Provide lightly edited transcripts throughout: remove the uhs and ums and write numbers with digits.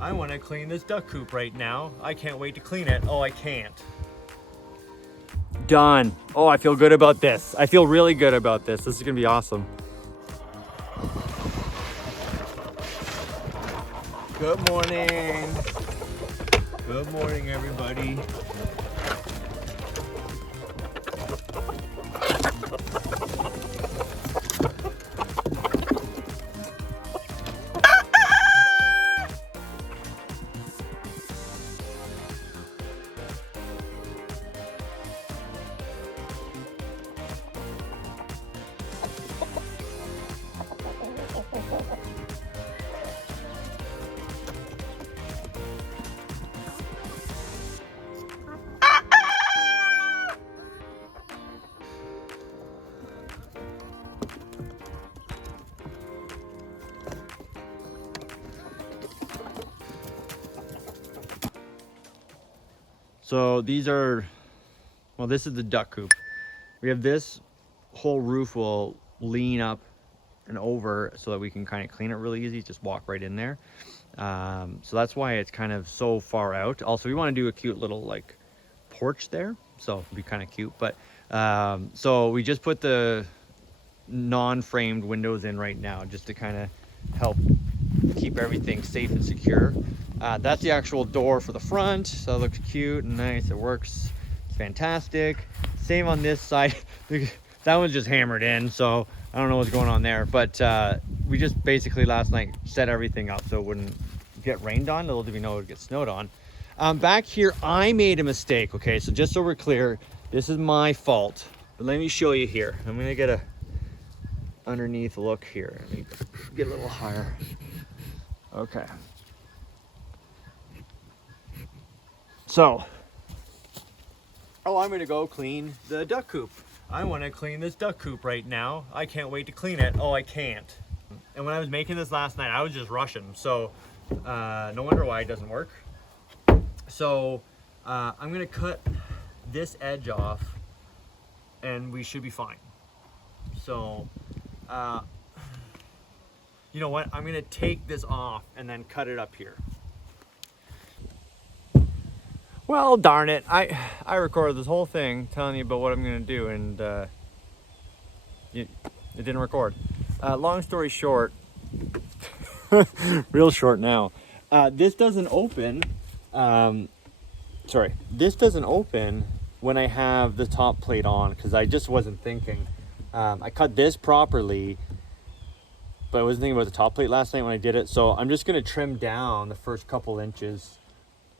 I want to clean this duck coop right now. I can't wait to clean it. Oh, I can't. Done. Oh, I feel good about this. I feel really good about this. This is gonna be awesome. Good morning. Good morning, everybody. So these are, well, this is the duck coop. We have this whole roof will lean up and over so that we can kind of clean it really easy. Just walk right in there. So that's why it's kind of so far out. Also, we want to do a cute little like porch there. So it'll be kind of cute. But so we just put the non-framed windows in right now just to kind of help keep everything safe and secure. That's the actual door for the front, so it looks cute and nice. It works. It's fantastic. Same on this side. That one's just hammered in, so I don't know what's going on there. But we just basically last night set everything up so it wouldn't get rained on. Little did we know it would get snowed on. Back here, I made a mistake. Okay, so just so we're clear, this is my fault. But let me show you here. I'm gonna get a underneath look here. Let me get a little higher. Okay. So, I'm gonna go clean the duck coop. I want to clean this duck coop right now. I can't wait to clean it. Oh, I can't. And when I was making this last night, I was just rushing. So, no wonder why it doesn't work. So, I'm gonna cut this edge off and we should be fine. So, you know what? I'm gonna take this off and then cut it up here. Well, darn it. I recorded this whole thing telling you about what I'm gonna do and it didn't record. Long story short, real short now. This doesn't open, this doesn't open when I have the top plate on because I just wasn't thinking. I cut this properly, but I wasn't thinking about the top plate last night when I did it. So I'm just gonna trim down the first couple inches.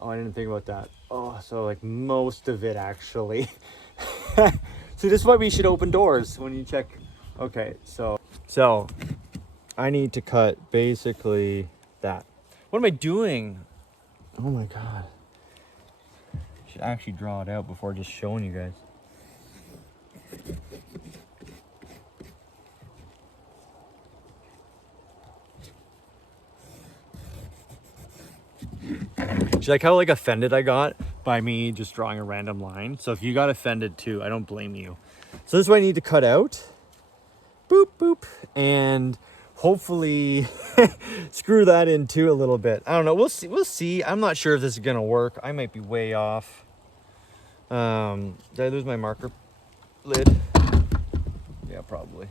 Oh, I didn't think about that. Oh, so like most of it actually. So this is why we should open doors when you check. Okay, so I need to cut basically that. What am I doing? Oh my God. I should actually draw it out before just showing you guys. She's like how like offended I got by me just drawing a random line. So if you got offended too, I don't blame you. So this is what I need to cut out. Boop, boop. And hopefully screw that in too a little bit. I don't know. We'll see. I'm not sure if this is going to work. I might be way off. Did I lose my marker lid? Yeah, probably.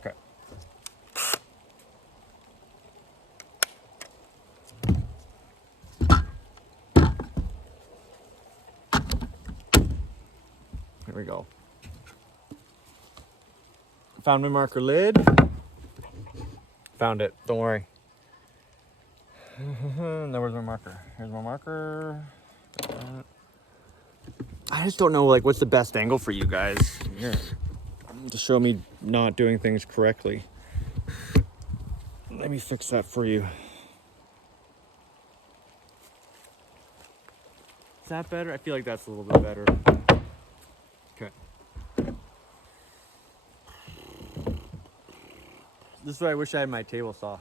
Okay. Here we go. Found my marker lid. Found it. Don't worry. Now where's my marker? Here's my marker. I just don't know like what's the best angle for you guys here to show me not doing things correctly. Let me fix that for you. Is that better? I feel like that's a little bit better. Okay. This is why I wish I had my table saw.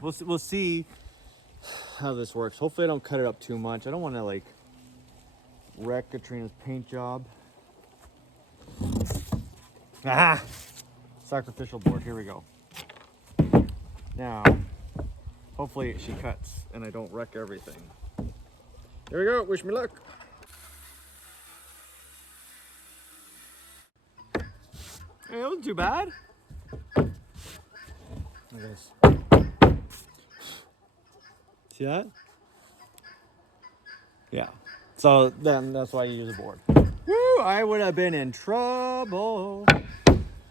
we'll see how this works. Hopefully I don't cut it up too much. I don't want to like wreck Katrina's paint job. Ah, sacrificial board. Here we go. Now, hopefully she cuts and I don't wreck everything. Here we go. Wish me luck. Hey, that wasn't too bad. Look at this. See that? Yeah. So then that's why you use a board. Woo! I would have been in trouble.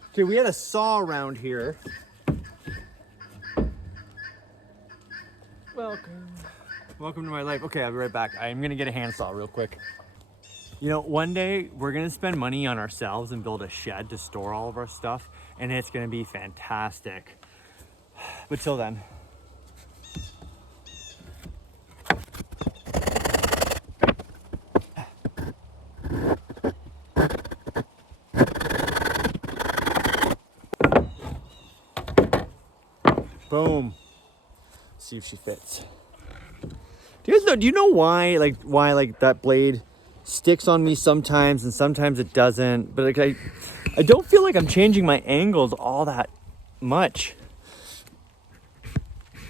Okay, we had a saw around here. Welcome to my life. Okay, I'll be right back. I'm gonna get a handsaw real quick. You know, one day we're gonna spend money on ourselves and build a shed to store all of our stuff, and it's gonna be fantastic. But till then. Boom. See if she fits. Do you know why that blade sticks on me sometimes and sometimes it doesn't? But like I don't feel like I'm changing my angles all that much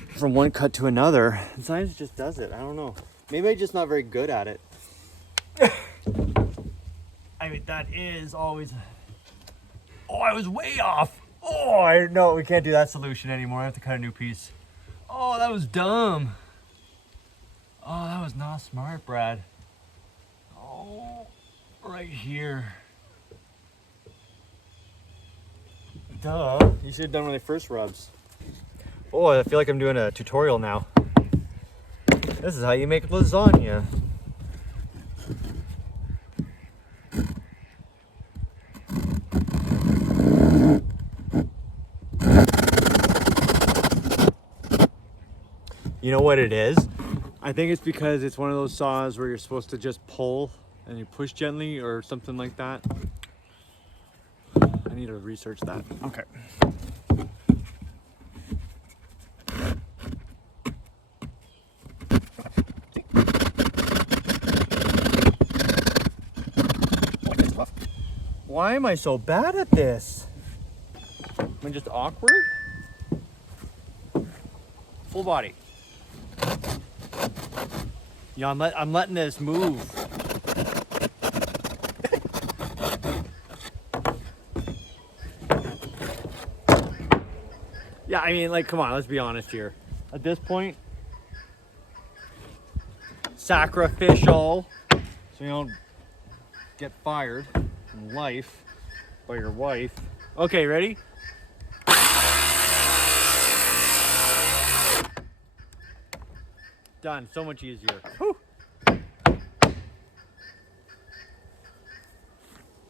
from one cut to another. And sometimes it just does it. I don't know. Maybe I'm just not very good at it. I mean, that is always. Oh, I was way off. Oh, no, we can't do that solution anymore. I have to cut a new piece. Oh, that was dumb. Oh, that was not smart, Brad. Oh, right here. Duh. You should have done when they first rubs. Oh, I feel like I'm doing a tutorial now. This is how you make lasagna. You know what it is? I think it's because it's one of those saws where you're supposed to just pull and you push gently or something like that. I need to research that. Okay. Why am I so bad at this? Am I just awkward? Full body. Yeah, I'm letting this move. Yeah, I mean, like, come on, let's be honest here. At this point, sacrificial, so you don't get fired in life by your wife. Okay, ready? Done. So much easier. Whew.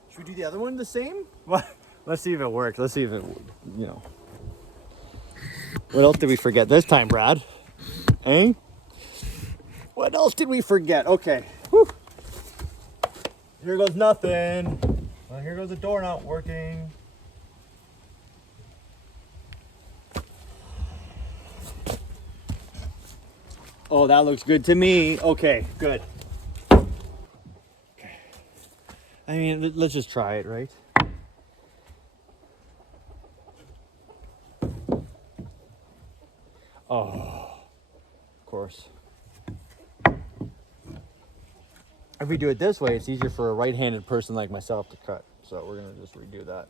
Should we do the other one the same? What? Let's see if it works. Let's see if it, you know. What else did we forget this time, Brad? Eh? What else did we forget? Okay. Whew. Here goes nothing. Well, here goes the door not working. Oh, that looks good to me. Okay, good. Okay. I mean, let's just try it, right? Oh, of course. If we do it this way, it's easier for a right-handed person like myself to cut. So we're gonna just redo that.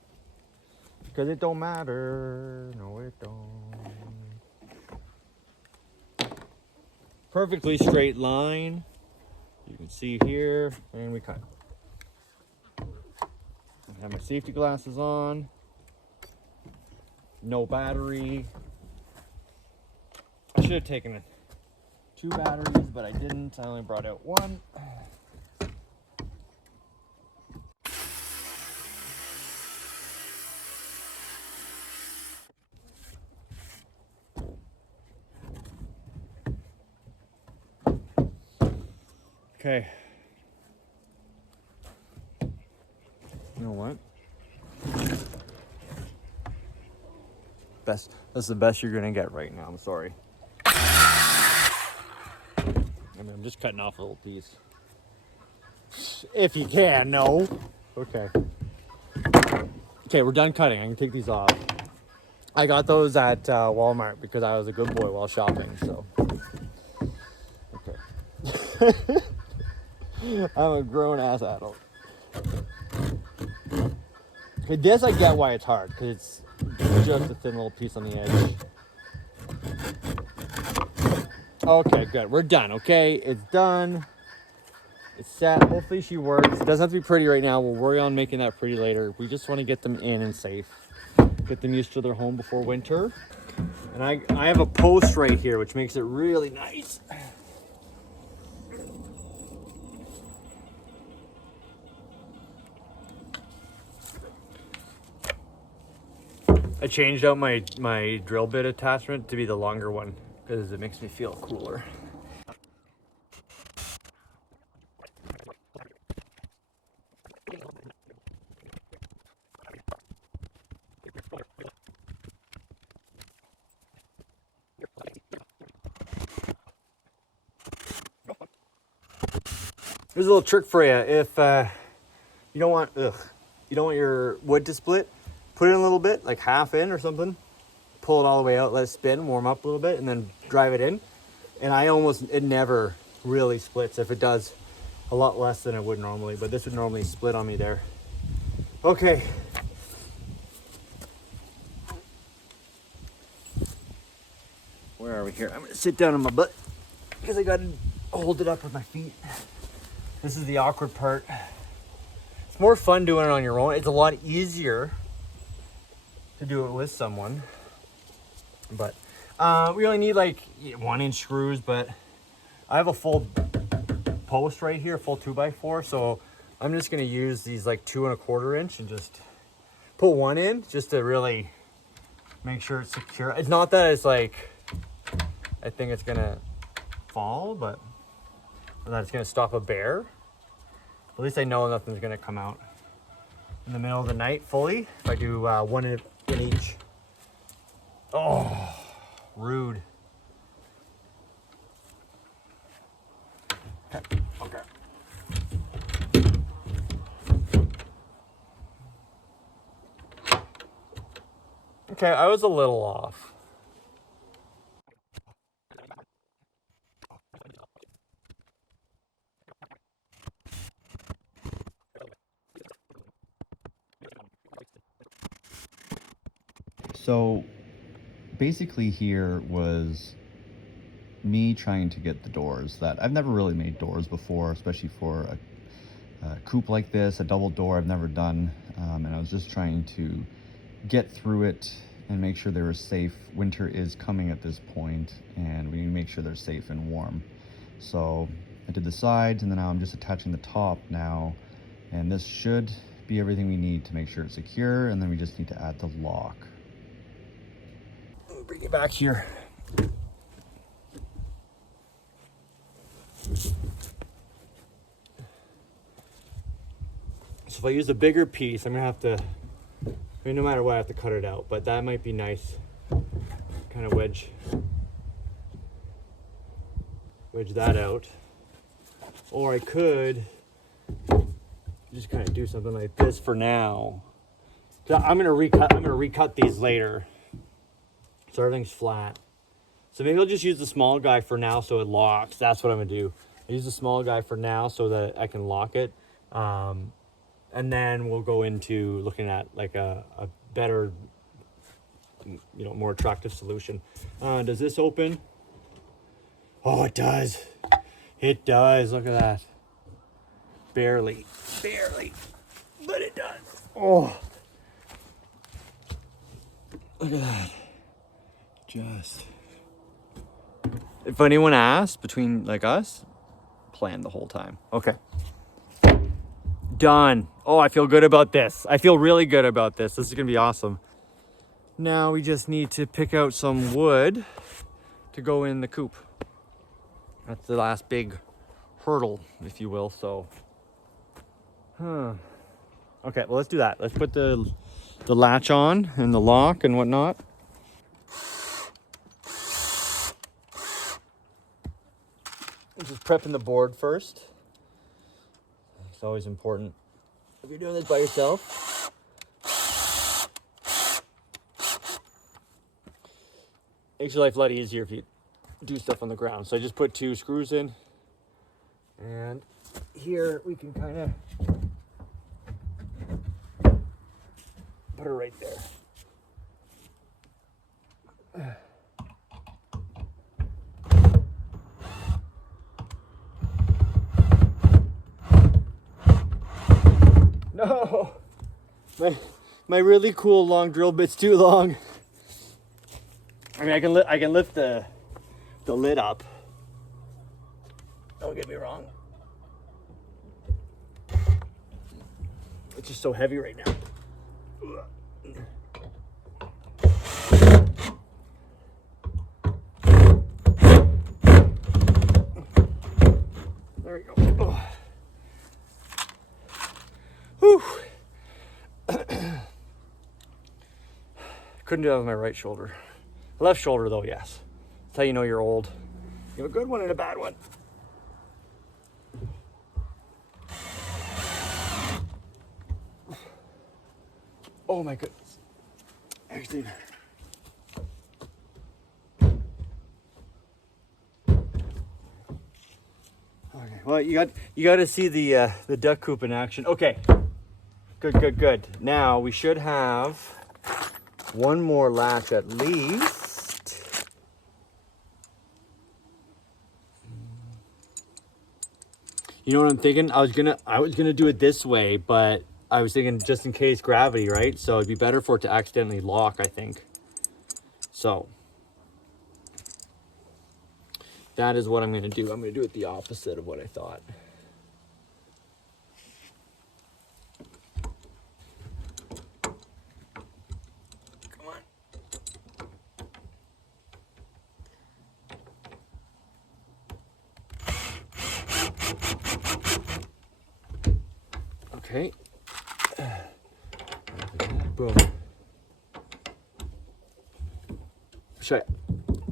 Because it don't matter. No, it don't. Perfectly straight line. You can see here, and we cut. I have my safety glasses on. No battery. I should have taken 2 batteries, but I didn't. I only brought out 1. Okay. You know what? That's the best you're gonna get right now. I'm sorry. I mean, I'm just cutting off a little piece. If you can, no. Okay. Okay, we're done cutting. I can take these off. I got those at Walmart because I was a good boy while shopping, so. Okay. I'm a grown-ass adult. Okay, this I get why it's hard, because it's just a thin little piece on the edge. Okay, good. We're done, okay? It's done. It's set. Hopefully she works. It doesn't have to be pretty right now. We'll worry on making that pretty later. We just want to get them in and safe. Get them used to their home before winter. And I have a post right here, which makes it really nice. I changed out my drill bit attachment to be the longer one because it makes me feel cooler. Here's a little trick for you. If you don't want your wood to split, put it in a little bit, like half in or something. Pull it all the way out, let it spin, warm up a little bit, and then drive it in. And it never really splits. If it does, a lot less than it would normally, but this would normally split on me there. Okay. Where are we here? I'm gonna sit down on my butt because I gotta hold it up with my feet. This is the awkward part. It's more fun doing it on your own. It's a lot easier to do it with someone. But we only need like 1-inch screws, but I have a full post right here, full 2x4. So I'm just gonna use these like 2 1/4 inch and just put one in just to really make sure it's secure. It's not that it's like, I think it's gonna fall, but that it's gonna stop a bear. At least I know nothing's gonna come out in the middle of the night fully if I do 1 in each. Oh, rude. Okay. Okay, I was a little off. So basically here was me trying to get the doors that I've never really made doors before, especially for a coop like this, a double door I've never done. And I was just trying to get through it and make sure they were safe. Winter is coming at this point and we need to make sure they're safe and warm. So I did the sides and then now I'm just attaching the top now. And this should be everything we need to make sure it's secure. And then we just need to add the lock. Bring it back here. So if I use a bigger piece, I'm gonna have to, I mean, no matter what, I have to cut it out, but that might be nice. Kind of wedge that out. Or I could just kind of do something like this for now. So I'm gonna recut these later. So everything's flat. So maybe I'll just use the small guy for now so it locks. That's what I'm gonna do. I use the small guy for now so that I can lock it. And then we'll go into looking at like a better, more attractive solution. Does this open? Oh, it does. It does, look at that. Barely, but it does. Oh, look at that. Just. If anyone asks, between like us, planned the whole time. Okay. Done. Oh, I feel good about this. I feel really good about this. This is gonna be awesome. Now we just need to pick out some wood to go in the coop. That's the last big hurdle, if you will. So, okay, well, let's do that. Let's put the latch on and the lock and whatnot. I'm just prepping the board first. It's always important if you're doing this by yourself. Makes your life a lot easier if you do stuff on the ground. So I just put 2 screws in, and here we can kind of put her right there. No, my really cool long drill bit's too long. I mean, I can lift the lid up. Don't get me wrong. It's just so heavy right now. There we go. Oh. Whew. Couldn't do that with my right shoulder. Left shoulder though, yes. That's how you know you're old. You have a good one and a bad one. Oh my goodness. Actually. Okay, well you got to see the duck coop in action. Okay. Good. Now we should have one more latch at least. You know what I'm thinking? I was gonna do it this way, but I was thinking just in case gravity, right? So it'd be better for it to accidentally lock, I think. So that is what I'm gonna do. I'm gonna do it the opposite of what I thought. Come on. Okay. Boom.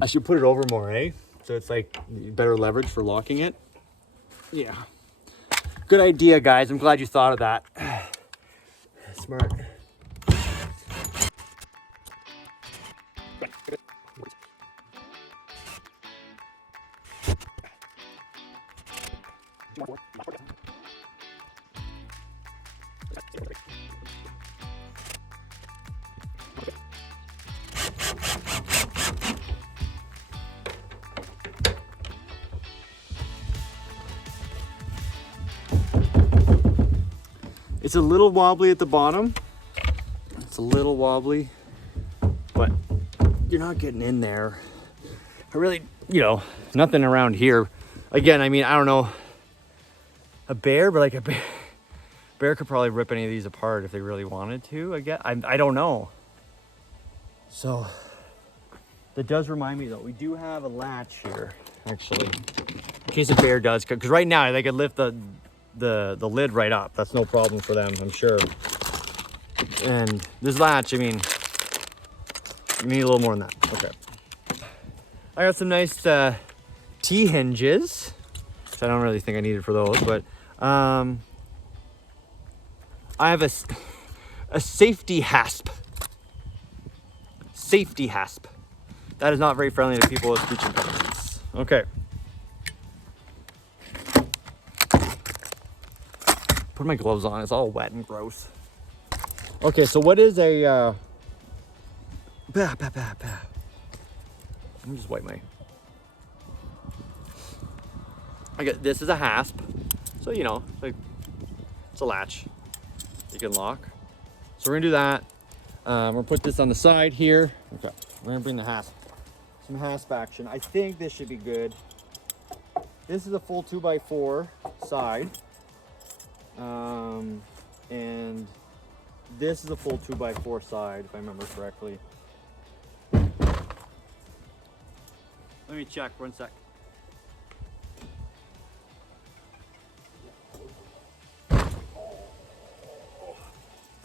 I should put it over more, eh? So it's like better leverage for locking it. Yeah. Good idea, guys. I'm glad you thought of that. Smart. It's a little wobbly at the bottom. It's a little wobbly, but you're not getting in there. I really, nothing around here. Again, I mean, I don't know, a bear, but like a bear could probably rip any of these apart if they really wanted to, I guess. I don't know. So that does remind me though, we do have a latch here, actually, in case a bear does, because right now they could lift the lid right up. That's no problem for them, I'm sure. And this latch, I mean, you need a little more than that. Okay. I got some nice T-hinges, which I don't really think I needed for those, but I have a safety hasp. Safety hasp. That is not very friendly to people with speech impediments. Okay. Put my gloves on, it's all wet and gross. Okay, so what is a let me just wipe my, this is a hasp, so like it's a latch you can lock. So we're gonna do that. We're gonna put this on the side here. Okay, we're gonna bring the hasp, some hasp action. I think this should be good. This is a full 2x4 side. And this is a full 2x4 side, if I remember correctly. Let me check, 1 sec.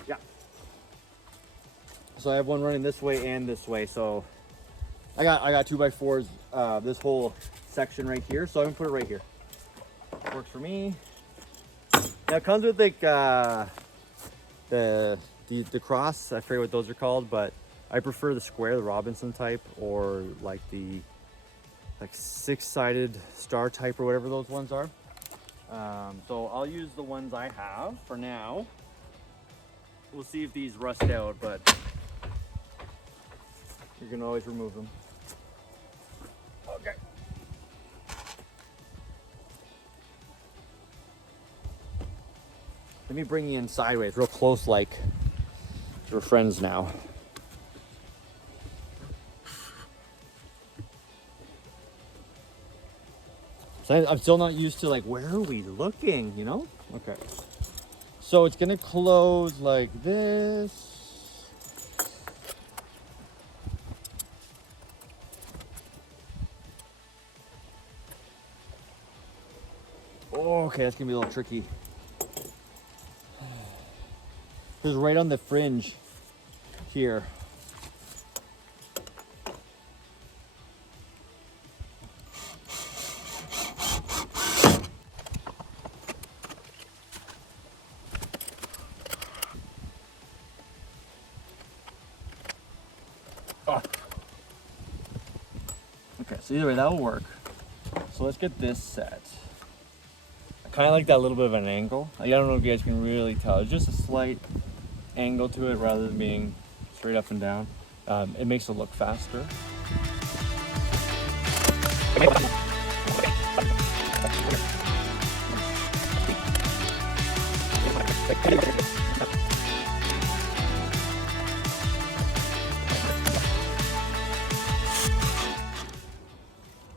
Yeah. So I have one running this way and this way. So I got 2x4s, this whole section right here, so I'm gonna put it right here. Works for me. Now it comes with like the cross. I forget what those are called, but I prefer the square, the Robinson type, or like the 6-sided star type or whatever those ones are. So I'll use the ones I have for now. We'll see if these rust out, but you can always remove them. Okay. Let me bring you in sideways, real close, like we're friends now. So I'm still not used to like, where are we looking, you know? Okay. So it's gonna close like this. Oh, okay, that's gonna be a little tricky. It's right on the fringe here. Oh. Okay, so either way, that will work. So let's get this set. I kind of like that little bit of an angle. I don't know if you guys can really tell. It's just a slight angle to it rather than being straight up and down. It makes it look faster.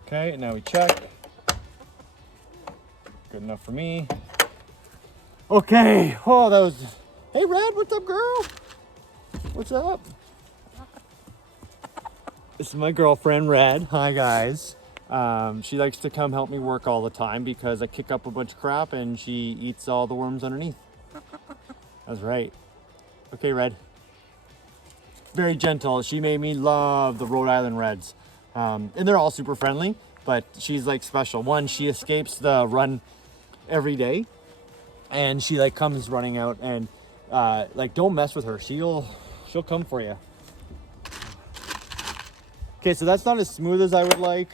Okay, now we check. Good enough for me. Okay, oh, that was... Hey, Red, what's up, girl? What's up? This is my girlfriend, Red. Hi, guys. She likes to come help me work all the time because I kick up a bunch of crap and she eats all the worms underneath. That's right. Okay, Red. Very gentle. She made me love the Rhode Island Reds. And they're all super friendly, but she's like special. One, she escapes the run every day and she like comes running out and like don't mess with her. She'll come for you. Okay, so that's not as smooth as I would like,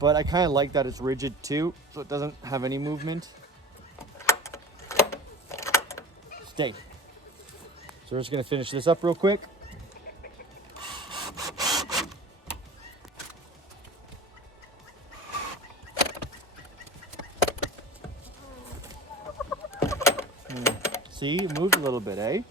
but I kind of like that it's rigid too, so it doesn't have any movement. Stay. So we're just gonna finish this up real quick. See, it moved a little bit, eh?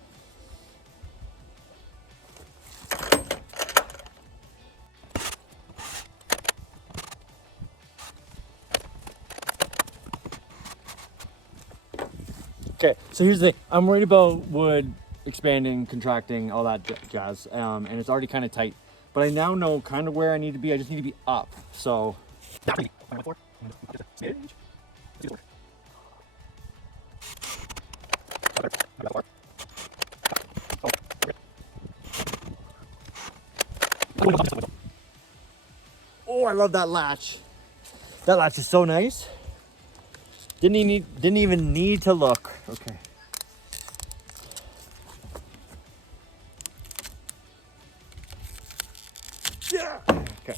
Okay, so here's the thing. I'm worried about wood expanding, contracting, all that jazz, and it's already kind of tight. But I now know kind of where I need to be. I just need to be up. So. Oh, I love that latch. That latch is so nice. Didn't even need to look. Okay. Yeah. Okay.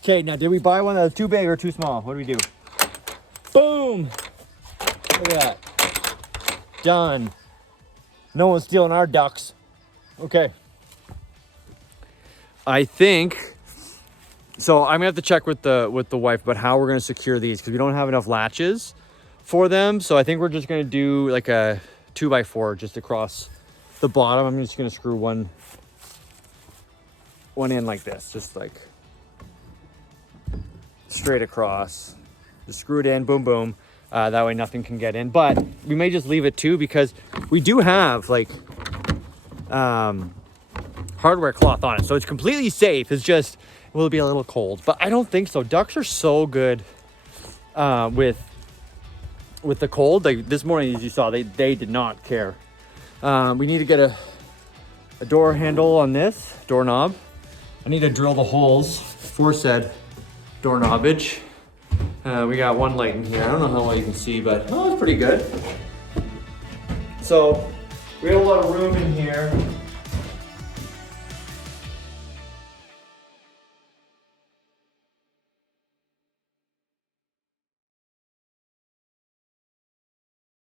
Okay, now did we buy one that was too big or too small? What do we do? Boom! Look at that. Done. No one's stealing our ducks. Okay. I think so. I'm gonna have to check with the wife about how we're gonna secure these because we don't have enough latches for them. So I think we're just gonna do like a 2x4 just across the bottom. I'm just gonna screw one in like this, just like straight across. Just screw it in, boom, boom. That way nothing can get in. But we may just leave it too because we do have like hardware cloth on it, so it's completely safe. It's just it will be a little cold, but I don't think so. Ducks are so good with the cold. Like this morning, as you saw, they did not care. We need to get a door handle on this doorknob, I need to drill the holes for said doorknobage. We got one light in here. I don't know how well you can see, but oh, it's pretty good. So we have a lot of room in here.